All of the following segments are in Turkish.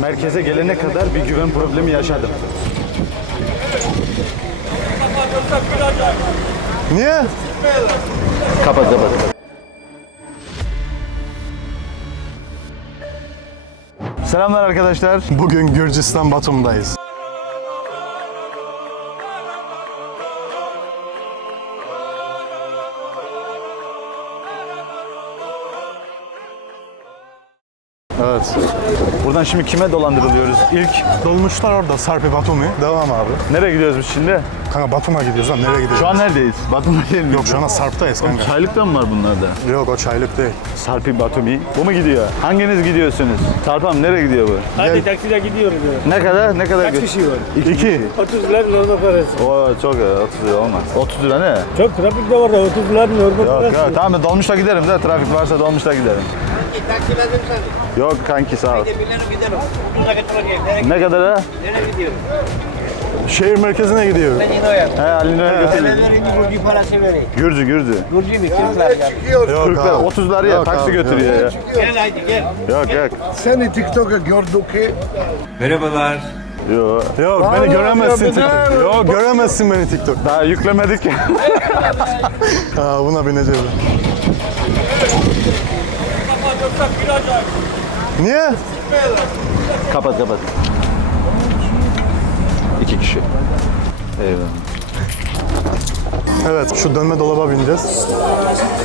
merkeze gelene kadar bir güven problemi yaşadım. Niye? Kapat kapat. Selamlar arkadaşlar. Bugün Gürcistan Batum'dayız. Evet. Buradan şimdi kime dolandırılıyoruz? İlk Dolmuşlar orada Sarpi Batumi. Devam abi. nereye gidiyoruz biz şimdi? Kanka Batum'a gidiyoruz lan nereye gidiyoruz? Şu an neredeyiz? Batum'da değil miyiz? Yok şu anda Sarp'tayız kanka. Çaylık'ta mı var bunlarda? Yok o çaylık değil. Sarpi Batumi. Bu mu gidiyor? Hanginiz gidiyorsunuz? Sarpam nereye gidiyor bu? Hadi taksiyle gidiyoruz. ya. Ne kadar? Ne kadar? Kaç kişi var? İki. 30 lira normal parası. O çok ya, 30 lira olmaz. 30 lira ne? Çok trafik de var da 30 lira normal Yok parası. yok tamam dolmuşla giderim de trafik varsa dolmuşla giderim. Taksi lazım sana. Yok kanki sağ ol. Ne kadar ha? nereye gidiyorum? Şehir merkezine gidiyor. Ben yine oya. He Ali'ne Ben götürürüm. vereyim Burcu parası vereyim. Gürcü Gürcü. Burcu mu? Kırklar ya. Yok 40 lira 30 lira ya taksi götürüyor ya. Gel haydi gel. Yok yok. Seni TikTok'a gördük ki Yok. Yok beni göremezsin ya, TikTok. Yok göremezsin beni TikTok. Daha yüklemedik ya. Ha buna bineceğiz. Niye? kapat kapat. İki kişi. Eyvallah. Evet şu dönme dolaba bineceğiz.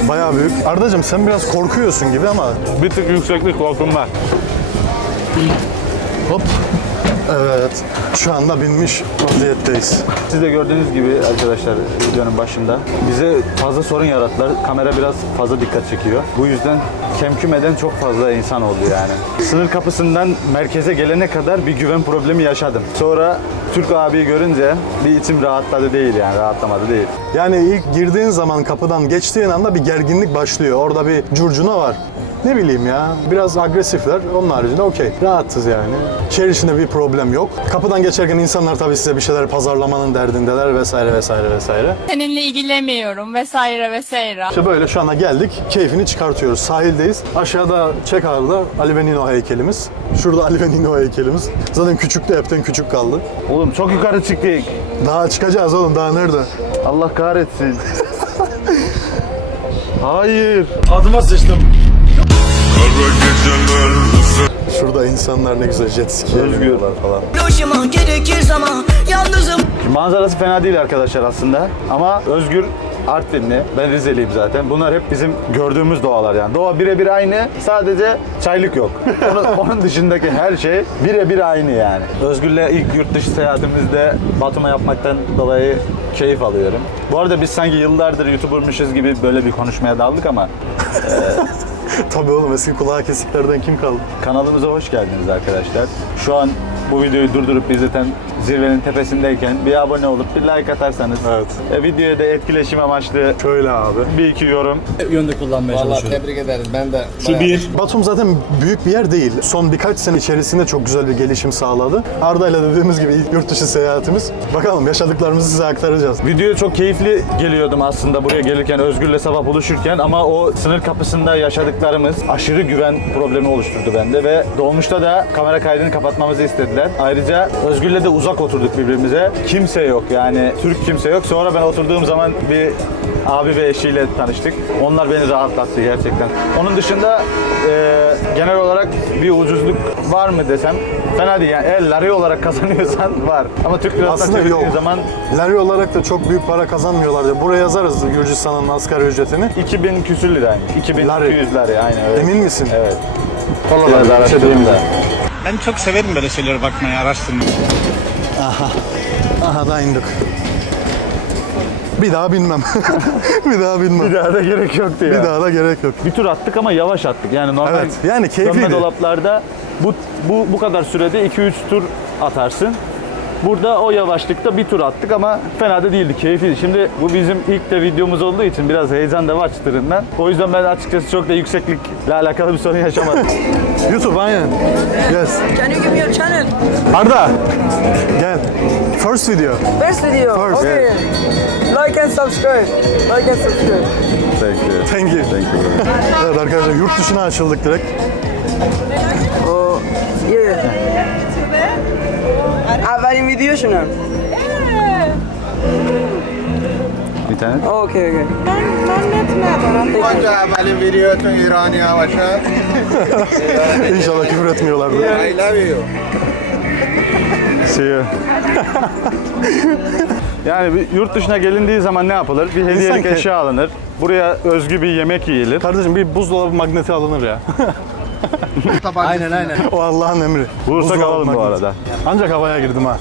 Bayağı büyük. Ardacığım sen biraz korkuyorsun gibi ama Bir tık yükseklik korkum var. hop. Evet. Şu anda binmiş vaziyetteyiz. Siz de gördüğünüz gibi arkadaşlar videonun başında bize fazla sorun yarattılar. Kamera biraz fazla dikkat çekiyor. Bu yüzden kemküm eden çok fazla insan oldu yani. Sınır kapısından merkeze gelene kadar bir güven problemi yaşadım. Sonra Türk abiyi görünce bir içim rahatladı değil yani rahatlamadı değil. Yani ilk girdiğin zaman kapıdan geçtiğin anda bir gerginlik başlıyor. Orada bir curcuna var. Ne bileyim ya, biraz agresifler. Onun haricinde okey. Rahatız yani. Şehir içinde bir problem yok. Kapıdan geçerken insanlar tabii size bir şeyler pazarlamanın derdindeler vesaire vesaire vesaire. Seninle ilgilenmiyorum vesaire vesaire. İşte böyle şu anda geldik, keyfini çıkartıyoruz. Sahildeyiz. Aşağıda Çekar'da Ali ve Nino heykelimiz. Şurada Ali ve Nino heykelimiz. Zaten küçüktü, hepten küçük kaldı. Oğlum çok yukarı çıktık. Daha çıkacağız oğlum, daha nerede? Allah kahretsin. Hayır. Şurada insanlar ne güzel jet ski yapıyorlar falan. Loşuma gerekir zaman yalnızım Manzarası fena değil arkadaşlar aslında. Ama Özgür Artvinli, ben Rizeliyim zaten. Bunlar hep bizim gördüğümüz doğalar yani. Doğa birebir aynı, sadece çaylık yok. onun, onun dışındaki her şey birebir aynı yani. Özgür'le ilk yurt dışı seyahatimizde Batum'a yapmaktan dolayı keyif alıyorum. Bu arada biz sanki yıllardır YouTuber'mışız gibi böyle bir konuşmaya daldık ama Tabii oğlum eski kulağı kesiklerden kim kaldı? Kanalımıza hoş geldiniz arkadaşlar. Şu an bu videoyu durdurup izleten zirvenin tepesindeyken bir abone olup bir like atarsanız Evet. e, videoya da etkileşim amaçlı Şöyle abi. bir iki yorum Vallahi tebrik ederiz. Ben de. Şu bir. Batum zaten büyük bir yer değil. Son birkaç sene içerisinde çok güzel bir gelişim sağladı. Arda'yla dediğimiz gibi ilk yurt dışı seyahatimiz. Bakalım yaşadıklarımızı size aktaracağız. Video çok keyifli geliyordum aslında buraya gelirken Özgür'le sabah buluşurken ama o sınır kapısında yaşadıklarımız aşırı güven problemi oluşturdu bende ve dolmuşta da kamera kaydını kapatmamızı istediler. Ayrıca Özgür'le de uzak oturduk birbirimize. Kimse yok yani Türk kimse yok. Sonra ben oturduğum zaman bir abi ve eşiyle tanıştık. Onlar beni rahatlattı gerçekten. Onun dışında e, genel olarak bir ucuzluk var mı desem fena değil yani eğer lari olarak kazanıyorsan var. Ama Türk lirasına Aslında çevirdiğin yok. zaman Lari olarak da çok büyük para kazanmıyorlar. diye. Buraya yazarız Gürcistan'ın asgari ücretini. 2000 küsür lira yani. 2200 Lari. aynen öyle. Emin misin? Evet. Vallahi Biraz bir şey araştırayım da. Ben çok severim böyle şeylere bakmayı, araştırmayı. Aha da indik. Bir daha binmem. bir daha binmem. Bir daha da gerek yoktu ya. Bir daha da gerek yok. Bir tur attık ama yavaş attık. Yani normal Evet, yani keyifliydi. dolaplarda bu, bu, bu kadar sürede 2-3 tur atarsın. Burada o yavaşlıkta bir tur attık ama fena da değildi, keyifliydi. Şimdi bu bizim ilk de videomuz olduğu için biraz heyecan da var çıtırından. O yüzden ben açıkçası çok da yükseklikle alakalı bir sorun yaşamadım. YouTube aynen. Yes. Can you give me your channel? Arda. Gel. First video. First video First, Okay Like and subscribe Like and subscribe Thank you. Thank you. Thank you. Evet arkadaşlar yurt dışına açıldık direkt. Oh yeah اولین ویدیوشونه İnternet. اوکی اوکی اونجا اولین ویدیوتون ایرانی ها باشه İnşallah küfür etmiyorlardır. I love you See you. yani bir yurt dışına gelindiği zaman ne yapılır? Bir hediyelik ki- eşya alınır. Buraya özgü bir yemek yiyilir. Kardeşim bir buzdolabı magneti alınır ya. Aynen aynen. o Allah'ın emri. Bulursak Buzdolabı alalım bu magneti. arada. Ancak havaya girdim ha.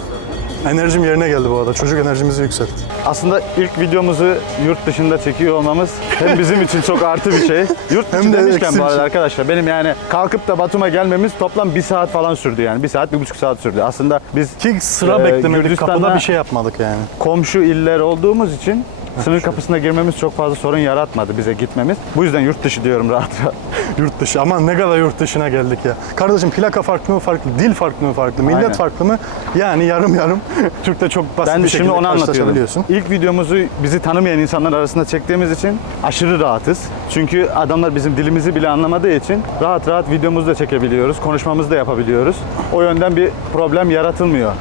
Enerjim yerine geldi bu arada. Çocuk enerjimizi yükseltti. Aslında ilk videomuzu yurt dışında çekiyor olmamız hem bizim için çok artı bir şey. Yurt dışı Hem de demişken eksi bu bir arada şey. arkadaşlar benim yani kalkıp da Batum'a gelmemiz toplam bir saat falan sürdü yani. Bir saat, bir buçuk saat sürdü. Aslında biz Ki sıra Ee, beklemedik. Gürcistan'da- Kapıda bir şey yapmadık yani. komşu iller olduğumuz için sınır kapısına girmemiz çok fazla sorun yaratmadı bize gitmemiz. Bu yüzden yurt dışı diyorum rahat rahat. Yurt dışı. Aman ne kadar yurt dışına geldik ya. Kardeşim plaka farklı mı farklı, dil farklı mı farklı, millet Aynen. farklı mı? Yani yarım yarım. Türk'te çok basit Ben bir de şekilde şimdi onu anlatıyorum. karşılaşabiliyorsun. İlk videomuzu bizi tanımayan insanlar arasında çektiğimiz için aşırı rahatız. Çünkü adamlar bizim dilimizi bile anlamadığı için rahat rahat videomuzu da çekebiliyoruz, konuşmamızı da yapabiliyoruz. O yönden bir problem yaratılmıyor.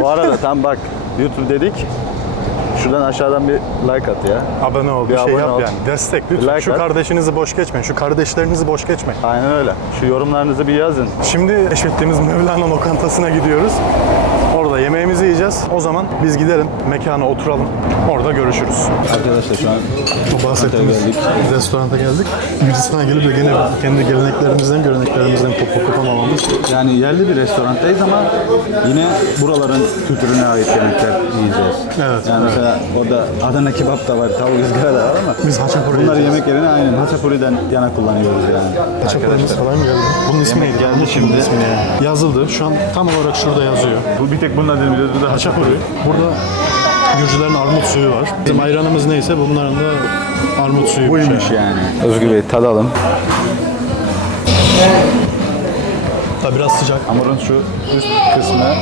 Bu arada tam bak YouTube dedik. Şuradan aşağıdan bir like at ya. Abone ol, bir, Bir şey yap ol. yani. Destek lütfen. Like şu at. kardeşinizi boş geçmeyin. Şu kardeşlerinizi boş geçmeyin. Aynen öyle. Şu yorumlarınızı bir yazın. Şimdi keşfettiğimiz Mevlana lokantasına gidiyoruz. Orada yemeğimizi yiyeceğiz. O zaman biz gidelim, mekana oturalım. Orada görüşürüz. Arkadaşlar şu an O bahsettiğimiz restoranta geldik. Gürcistan'a gelip de gene kendi geleneklerimizden, göreneklerimizden kopup kopamamamız. yani yerli bir restorandayız ama yine buraların kültürüne ait yemekler yiyeceğiz. Evet. Yani mesela orada Adana kebap da var, tavuk ızgara da var ama Biz haçapuri bunları yemek yerine aynen haçapuri'den yana kullanıyoruz yani. Kaçaklarımız falan geldi. Bunun ismi neydi? geldi şimdi. ismini yani. Yazıldı. Şu an tam olarak şurada yazıyor. Bu bir tek bunun adını. Bu da haçapuri. Burada Gürcülerin armut suyu var. Bizim ayranımız neyse bunların da armut suyu. Buymuş yani. Özgür Bey tadalım. Da biraz sıcak. Hamurun şu üst kısmı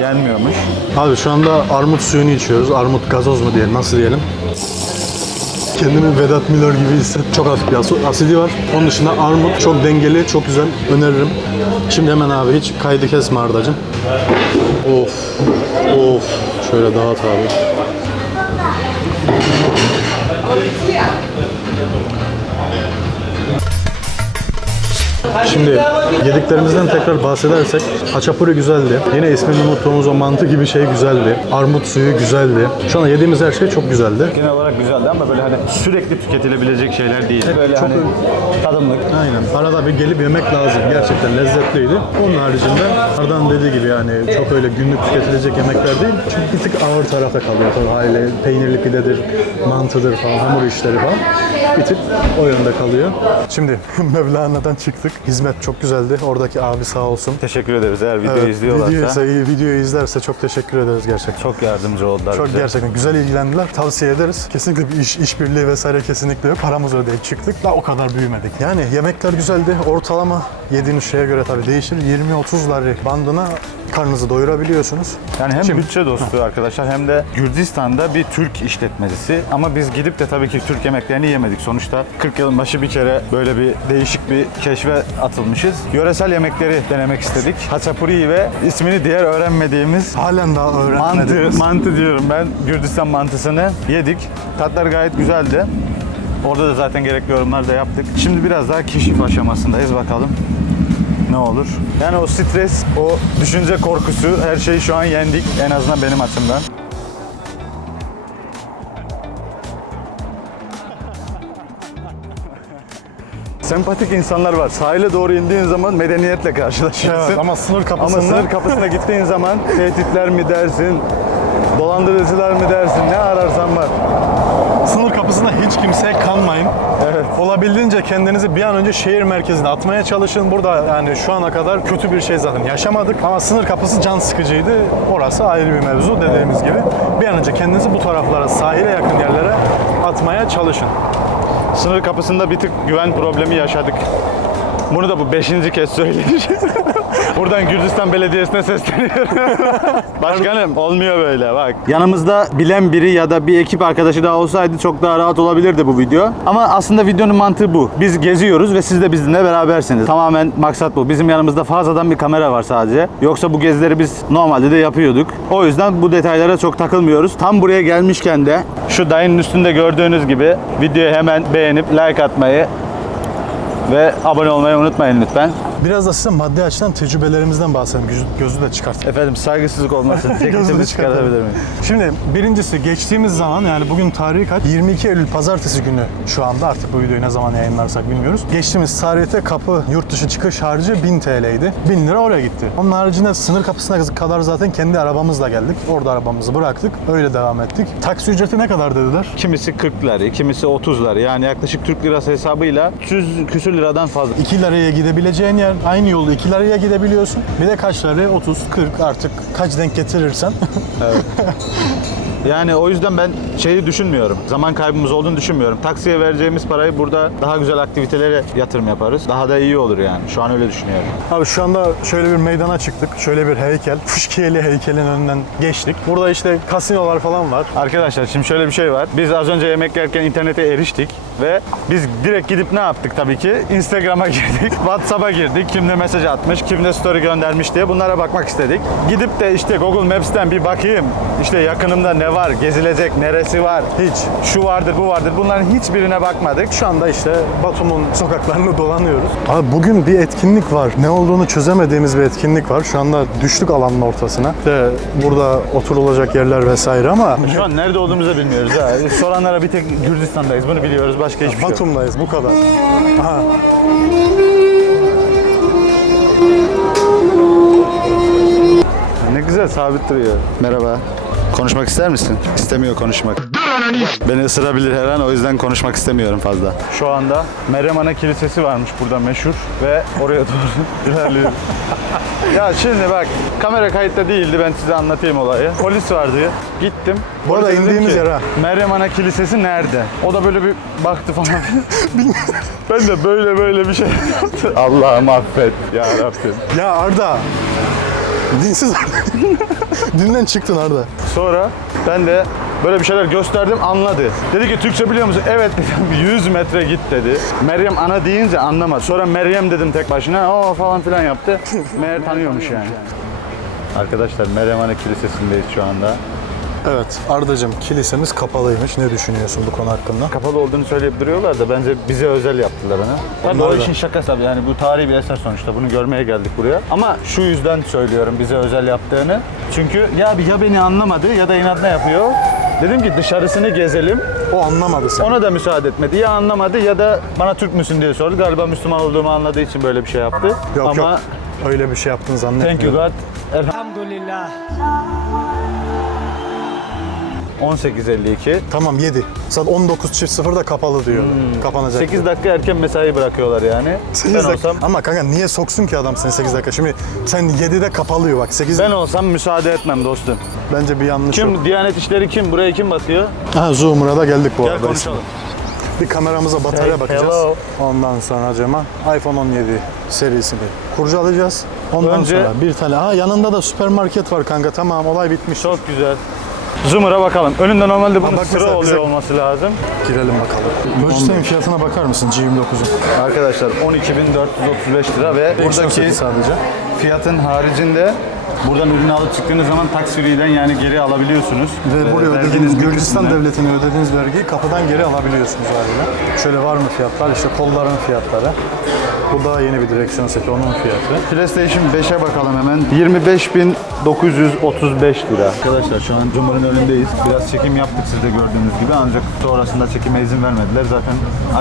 yenmiyormuş. Abi şu anda armut suyunu içiyoruz. Armut gazoz mu diyelim, nasıl diyelim? Kendimi Vedat Milor gibi hisset. Çok hafif bir as- asidi var. Onun dışında armut çok dengeli, çok güzel. Öneririm. Şimdi hemen abi hiç kaydı kesme Ardacığım. Of. Of. Şöyle dağıt abi. Şimdi yediklerimizden tekrar bahsedersek haçapuri güzeldi. Yine ismini unuttuğumuz o mantı gibi şey güzeldi. Armut suyu güzeldi. Şu an yediğimiz her şey çok güzeldi. Genel olarak güzeldi ama böyle hani sürekli tüketilebilecek şeyler değil. Böyle çok hani tadımlık. Aynen. Arada bir gelip yemek lazım. Gerçekten lezzetliydi. Onun haricinde Ardan dediği gibi yani çok öyle günlük tüketilecek yemekler değil. Çünkü bir tık ağır tarafta kalıyor. Tabii haliyle peynirli pidedir, mantıdır falan, hamur işleri falan. Bir tık o yönde kalıyor. Şimdi Mevlana'dan çıktık. Hizmet çok güzeldi. Oradaki abi sağ olsun. Teşekkür ederiz eğer videoyu Evet, izliyorlarsa. videoyu, videoyu izlerse çok teşekkür ederiz gerçekten. Çok yardımcı oldular Çok bize. gerçekten güzel ilgilendiler. Tavsiye ederiz. Kesinlikle bir iş, işbirliği vesaire kesinlikle yok. Paramız ödeyip çıktık. Daha o kadar büyümedik. Yani yemekler güzeldi. Ortalama yediğiniz şeye göre tabii değişir. 20-30 lari bandına karnınızı doyurabiliyorsunuz. Yani hem Şimdi- bütçe dostu arkadaşlar hem de Gürcistan'da bir Türk işletmecisi. Ama biz gidip de tabii ki Türk yemeklerini yemedik. Sonuçta 40 yılın başı bir kere böyle bir değişik bir keşfe atılmışız. Yöresel yemekleri denemek istedik. Haçapuri ve ismini diğer öğrenmediğimiz Halen daha mantı, öğrenmediğimiz. mantı diyorum ben. Gürcistan mantısını yedik. Tatlar gayet güzeldi. Orada da zaten gerekli yorumlar da yaptık. Şimdi biraz daha keşif aşamasındayız bakalım ne olur. Yani o stres, o düşünce korkusu her şeyi şu an yendik en azından benim açımdan. Sempatik insanlar var. Sahile doğru indiğin zaman medeniyetle karşılaşıyorsun. Evet, ama sınır kapısında- Ama sınır kapısına gittiğin zaman tehditler mi dersin, dolandırıcılar mı dersin, ne ararsan var. Sınır kapısına hiç kimseye kanmayın. Olabildiğince kendinizi bir an önce şehir merkezine atmaya çalışın. Burada yani şu ana kadar kötü bir şey zaten yaşamadık. Ama sınır kapısı can sıkıcıydı. Orası ayrı bir mevzu dediğimiz gibi. Bir an önce kendinizi bu taraflara, sahile yakın yerlere atmaya çalışın. Sınır kapısında bir tık güven problemi yaşadık. Bunu da bu beşinci kez söyleyeceğim. Buradan Gürcistan Belediyesi'ne sesleniyorum. Başkanım olmuyor böyle bak. Yanımızda bilen biri ya da bir ekip arkadaşı daha olsaydı çok daha rahat olabilirdi bu video. Ama aslında videonun mantığı bu. Biz geziyoruz ve siz de bizimle berabersiniz. Tamamen maksat bu. Bizim yanımızda fazladan bir kamera var sadece. Yoksa bu gezileri biz normalde de yapıyorduk. O yüzden bu detaylara çok takılmıyoruz. Tam buraya gelmişken de şu dayının üstünde gördüğünüz gibi videoyu hemen beğenip like atmayı ve abone olmayı unutmayın lütfen. Biraz da size maddi açıdan tecrübelerimizden bahsedelim. Gözü, gözü de çıkart. Efendim saygısızlık olmasın. Ceketimi çıkartalım. çıkarabilir miyim? Şimdi birincisi geçtiğimiz zaman yani bugün tarihi kaç? 22 Eylül pazartesi günü şu anda artık bu videoyu ne zaman yayınlarsak bilmiyoruz. Geçtiğimiz tarihte kapı yurt dışı çıkış harcı 1000 TL'ydi. 1000 lira oraya gitti. Onun haricinde sınır kapısına kadar zaten kendi arabamızla geldik. Orada arabamızı bıraktık. Öyle devam ettik. Taksi ücreti ne kadar dediler? Kimisi 40'lar, kimisi 30'lar. Yani yaklaşık Türk lirası hesabıyla 100 küsür liradan fazla. 2 liraya gidebileceğin yer aynı yolu 2 liraya gidebiliyorsun. Bir de kaç liraya? 30, 40 artık kaç denk getirirsen. Yani o yüzden ben şeyi düşünmüyorum. Zaman kaybımız olduğunu düşünmüyorum. Taksiye vereceğimiz parayı burada daha güzel aktivitelere yatırım yaparız. Daha da iyi olur yani. Şu an öyle düşünüyorum. Abi şu anda şöyle bir meydana çıktık. Şöyle bir heykel. Fışkiyeli heykelin önünden geçtik. Burada işte kasinolar falan var. Arkadaşlar şimdi şöyle bir şey var. Biz az önce yemek yerken internete eriştik ve biz direkt gidip ne yaptık tabii ki? Instagram'a girdik, WhatsApp'a girdik. Kim ne mesaj atmış, kim ne story göndermiş diye bunlara bakmak istedik. Gidip de işte Google Maps'ten bir bakayım. İşte yakınımda ne var, gezilecek neresi var, Hiç. şu vardır, bu vardır. Bunların hiçbirine bakmadık. Şu anda işte Batum'un sokaklarını dolanıyoruz. Abi bugün bir etkinlik var. Ne olduğunu çözemediğimiz bir etkinlik var. Şu anda düştük alanın ortasına. İşte burada oturulacak yerler vesaire ama Şu an nerede olduğumuzu da bilmiyoruz ha. Soranlara bir tek Gürcistan'dayız. Bunu biliyoruz. Başka hiçbir şey yok. Batum'dayız bu kadar. Aha. Ne güzel sabit duruyor. Merhaba. Konuşmak ister misin? İstemiyor konuşmak. Beni ısırabilir her an o yüzden konuşmak istemiyorum fazla. Şu anda Meryem Ana Kilisesi varmış burada meşhur ve oraya doğru ilerliyorum. ya şimdi bak kamera kayıtta değildi ben size anlatayım olayı. Polis vardı gittim. Bu arada dedim indiğimiz ki, yer ha. Meryem Ana Kilisesi nerede? O da böyle bir baktı falan. ben de böyle böyle bir şey yaptı. Allah'ım affet ya Rabbim. Ya Arda. Dinsiz Arda. Dinden çıktın Arda. Sonra ben de böyle bir şeyler gösterdim anladı. Dedi ki Türkçe biliyor musun? Evet dedim 100 metre git dedi. Meryem ana deyince anlamadı. Sonra Meryem dedim tek başına o falan filan yaptı. Meğer tanıyormuş yani. Arkadaşlar Meryem Ana Kilisesi'ndeyiz şu anda. Evet Ardacığım kilisemiz kapalıymış. Ne düşünüyorsun bu konu hakkında? Kapalı olduğunu söyleyip duruyorlar da bence bize özel yaptılar onu. Tabii o Onlar da. işin şakası abi yani bu tarihi bir eser sonuçta bunu görmeye geldik buraya. Ama şu yüzden söylüyorum bize özel yaptığını. Çünkü ya ya beni anlamadı ya da inatla yapıyor. Dedim ki dışarısını gezelim. O anlamadı sen. Ona da müsaade etmedi. Ya anlamadı ya da bana Türk müsün diye sordu. Galiba Müslüman olduğumu anladığı için böyle bir şey yaptı. Yok Ama yok. Öyle bir şey yaptığını zannetmiyorum. thank you God. Elham- Elhamdülillah. 18.52. Tamam 7. Saat 19 çift sıfırda kapalı diyor. Hmm. Kapanacak. 8 dakika erken mesai bırakıyorlar yani. 8 ben dakika. olsam Ama kanka niye soksun ki adam seni 8 dakika? Şimdi sen 7'de kapalıyor bak. 8 ben olsam müsaade etmem dostum. bence bir yanlış yok. Kim Diyanet İşleri kim? Buraya kim bakıyor? Ha Zoom'una da geldik bu Gel arada. konuşalım. Bir kameramıza batarya Say bakacağız. hello. Ondan sonra Cema iPhone 17 serisini kurcalayacağız. Ondan Önce- sonra bir tane. Ha yanında da süpermarket var kanka. Tamam olay bitmiş. Çok güzel. Zoomer'a bakalım. Önünde normalde bunun bak sıra mesela oluyor bize- olması lazım. Girelim bakalım. Logitech'in fiyatına bakar mısın G29'un? Arkadaşlar 12.435 lira ve Buradaki buradaki sadece. fiyatın haricinde buradan ürünü alıp çıktığınız zaman tax free'den yani geri alabiliyorsunuz. Ve Ee, buraya verdiğiniz ödediğiniz Gürcistan devletine ödediğiniz vergiyi kapıdan geri alabiliyorsunuz haliyle. Şöyle var mı fiyatlar? İşte kolların fiyatları. Bu daha yeni bir direksiyon seti onun fiyatı. PlayStation 5'e bakalım hemen. 25.935 lira. Arkadaşlar şu an Cumhur'un önündeyiz. Biraz çekim yaptık siz de gördüğünüz gibi ancak sonrasında çekime izin vermediler. Zaten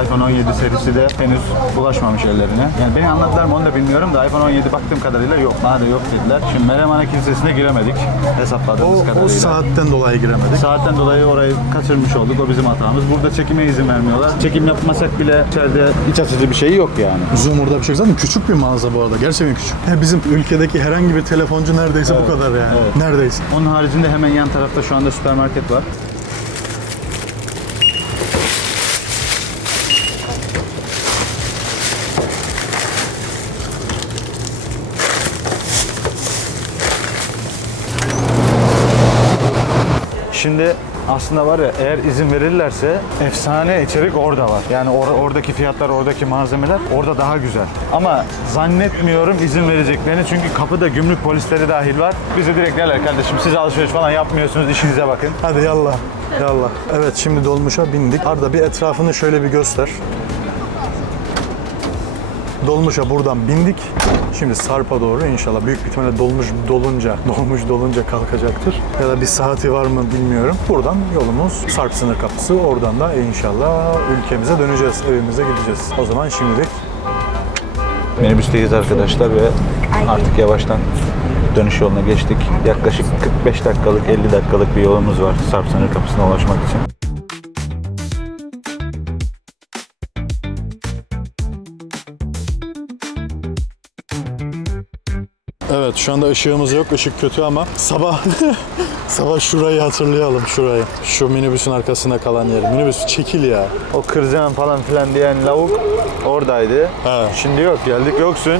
iPhone 17 serisi de henüz bulaşmamış ellerine. Yani beni anlattılar mı onu da bilmiyorum da iPhone 17 baktığım kadarıyla yok. Bana da yok dediler. Şimdi Meryem Ana Kilisesi'ne giremedik O, hesapladığımız kadarıyla. o saatten dolayı giremedik. Saatten dolayı orayı kaçırmış olduk. O bizim hatamız. Burada çekime izin vermiyorlar. Çekim yapmasak bile içeride iç açıcı bir şey yok yani. Zoom orada bir şey yok. Zaten küçük bir mağaza bu arada. Gerçekten küçük. Ya bizim ülkedeki herhangi bir telefoncu neredeyse bu kadar yani. evet. Neredeyse. Onun haricinde hemen yan tarafta şu anda süpermarket var. Şimdi aslında var ya eğer izin verirlerse efsane içerik orada var. Yani or- oradaki fiyatlar, oradaki malzemeler orada daha güzel. Ama zannetmiyorum izin vereceklerini çünkü kapıda gümrük polisleri dahil var. Bize direkt derler kardeşim siz alışveriş falan yapmıyorsunuz işinize bakın. Hadi yallah. Yallah. Evet şimdi dolmuşa bindik. Arda bir etrafını şöyle bir göster. Dolmuşa buradan bindik. Şimdi Sarp'a doğru inşallah büyük ihtimalle dolmuş dolunca, dolmuş dolunca kalkacaktır. Ya da bir saati var mı bilmiyorum. Buradan yolumuz Sarp sınır kapısı. Oradan da inşallah ülkemize döneceğiz, evimize gideceğiz. O zaman şimdilik Minibüsteyiz arkadaşlar ve artık yavaştan dönüş yoluna geçtik. Yaklaşık 45 dakikalık 50 dakikalık bir yolumuz var Sarp sınır kapısına ulaşmak için. Evet şu anda ışığımız yok. Işık kötü ama sabah sabah şurayı hatırlayalım şurayı. Şu minibüsün arkasında kalan yer. Minibüs çekil ya. O kıracağım falan filan diyen lavuk oradaydı. Ha. Şimdi yok geldik yoksun.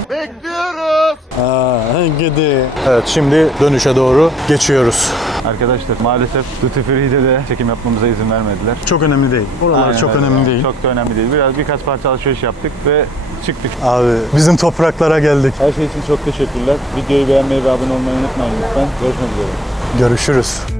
Ha, gidi. Evet şimdi dönüşe doğru geçiyoruz. Arkadaşlar maalesef Duty Free'de de çekim yapmamıza izin vermediler. Çok önemli değil. Oralar Aynen çok öyle. önemli değil. Çok da önemli değil. Biraz birkaç parça alışveriş yaptık ve çıktık. Abi bizim topraklara geldik. Her şey için çok teşekkürler. Videoyu beğenmeyi ve abone olmayı unutmayın lütfen. Görüşmek üzere. Görüşürüz.